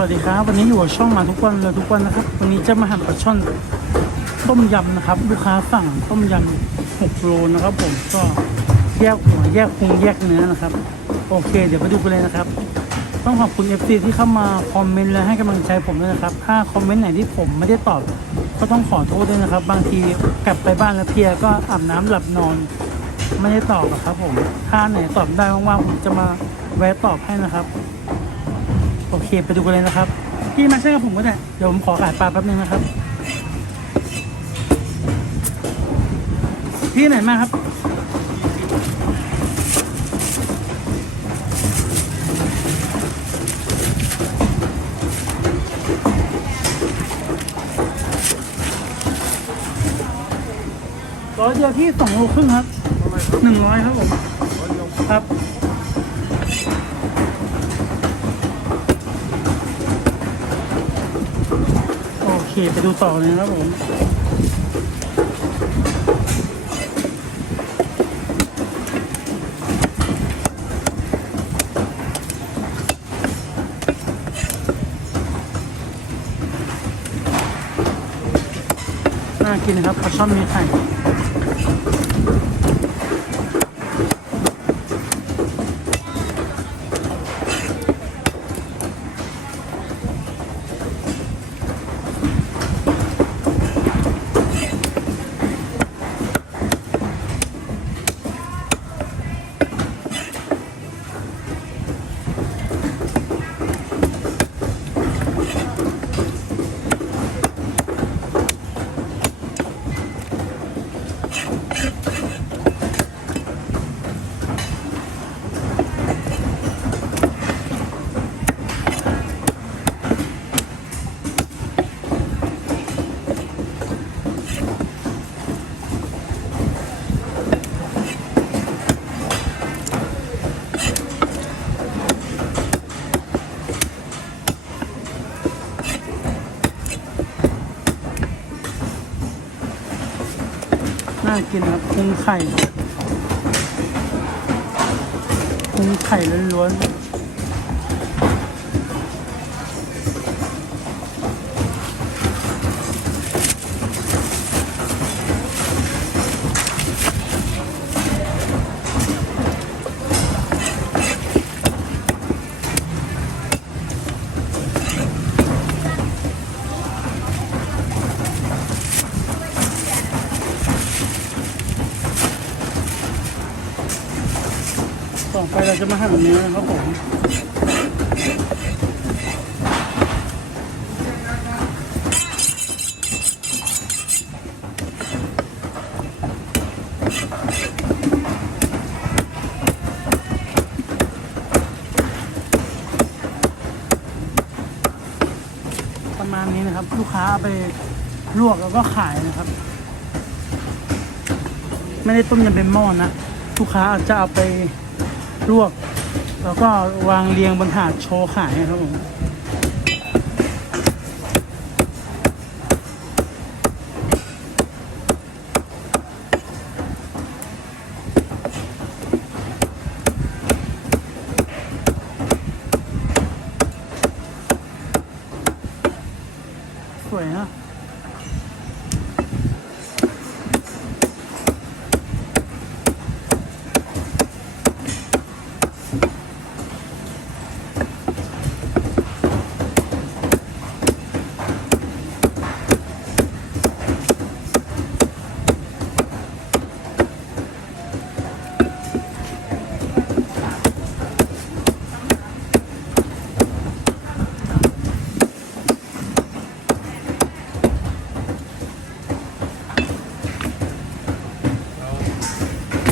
วัสดีครับ วันนี้อยู่กับช่องมาทุกวันเลยทุกวันนะครับ วันนี้จะมาหั่นปลาช่อนต้มยำนะครับ ลูกค้าสั่งต้มยำ6โลนะครับ ผมก็แยกหัวแยกพุงแยกเนื้อนะครับ โอเค เดี๋ยวไปดูกันเลยนะครับ ต้องขอบคุณ FC ที่เข้ามาคอมเมนต์และให้กำลังใจผมด้วยนะครับ ถ้าคอมเมนต์ไหนที่ผมไม่ได้ตอบ ก็ต้องขอโทษด้วยนะครับ บางทีกลับไปบ้านแล้วเพียก็อาบน้ำหลับนอน ไม่ได้ตอบอะครับผมถ้าไหนตอบได้ว่างๆผมจะมาแวะตอบให้นะครับ โอเคไปดูกันเลยนะครับ พี่มาช่กับผมก็ได้ เดี๋ยวผมขอขายปลาแป๊บนึงนะครับ พี่ไหนมาครับ ร้อยเดียวที่สองโลครึ่งครับหนึ่งร้อยครับผม ครับ โอเค ไปดูต่อเลยนะครับผมน่ากินนะครับปลาช่อนมีไข่ น่ากินครับพุงไข่พุงไข่ล้วนๆ ต่อไปเราจะมาหั่นเนื้อนะครับผมประมาณนี้นะครับ ลูกค้าเอาไปลวกแล้วก็ขายนะครับ ไม่ได้ต้มยำเป็นหม้อนะลูกค้าอาจจะเอาไป ลวก แล้วก็วางเรียงบนถาดโชว์ขายนะครับผมสวยนะ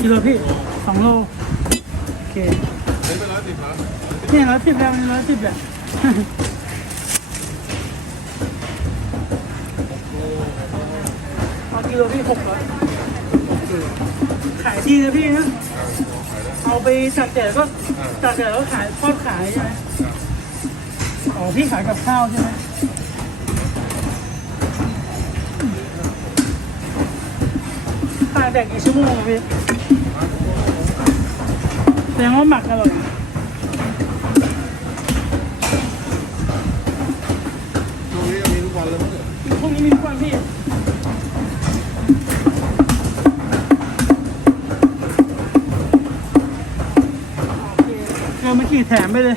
กิโลพี่สองโลโอเคเล่นร้อยสิบครับนี่ร้อยสิบแล้วร้อยสิบแหละเอากิโลพี่หกร้อยขายดีนะพี่นะเอาไปสักแดดก็สักแดดแล้วขายทอดขายใช่ไหมอ๋อพี่ขายกับข้าวใช่ไหมตากแดดกี่ชั่วโมงพี่ แสดงว่าหมักอร่อยตรงนี้มีทุวัมพี่เกินมากี่แถมไปเลย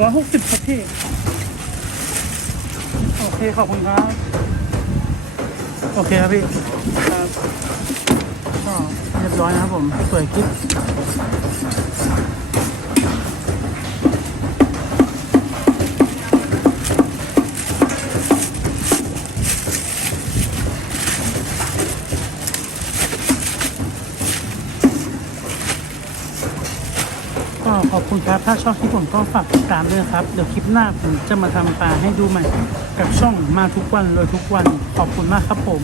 ร้อยหกสิบครับพี่ โอเค ขอบคุณครับ โอเคครับพี่ครับก็เรียบร้อยนะครับผมสวยคลิป ก็ขอบคุณครับ ถ้าชอบคลิปผมก็ฝากติดตามด้วยครับ เดี๋ยวคลิปหน้าผมจะมาทำปลาให้ดูใหม่ กับช่องมาทุกวันเลยทุกวัน ขอบคุณมากครับผม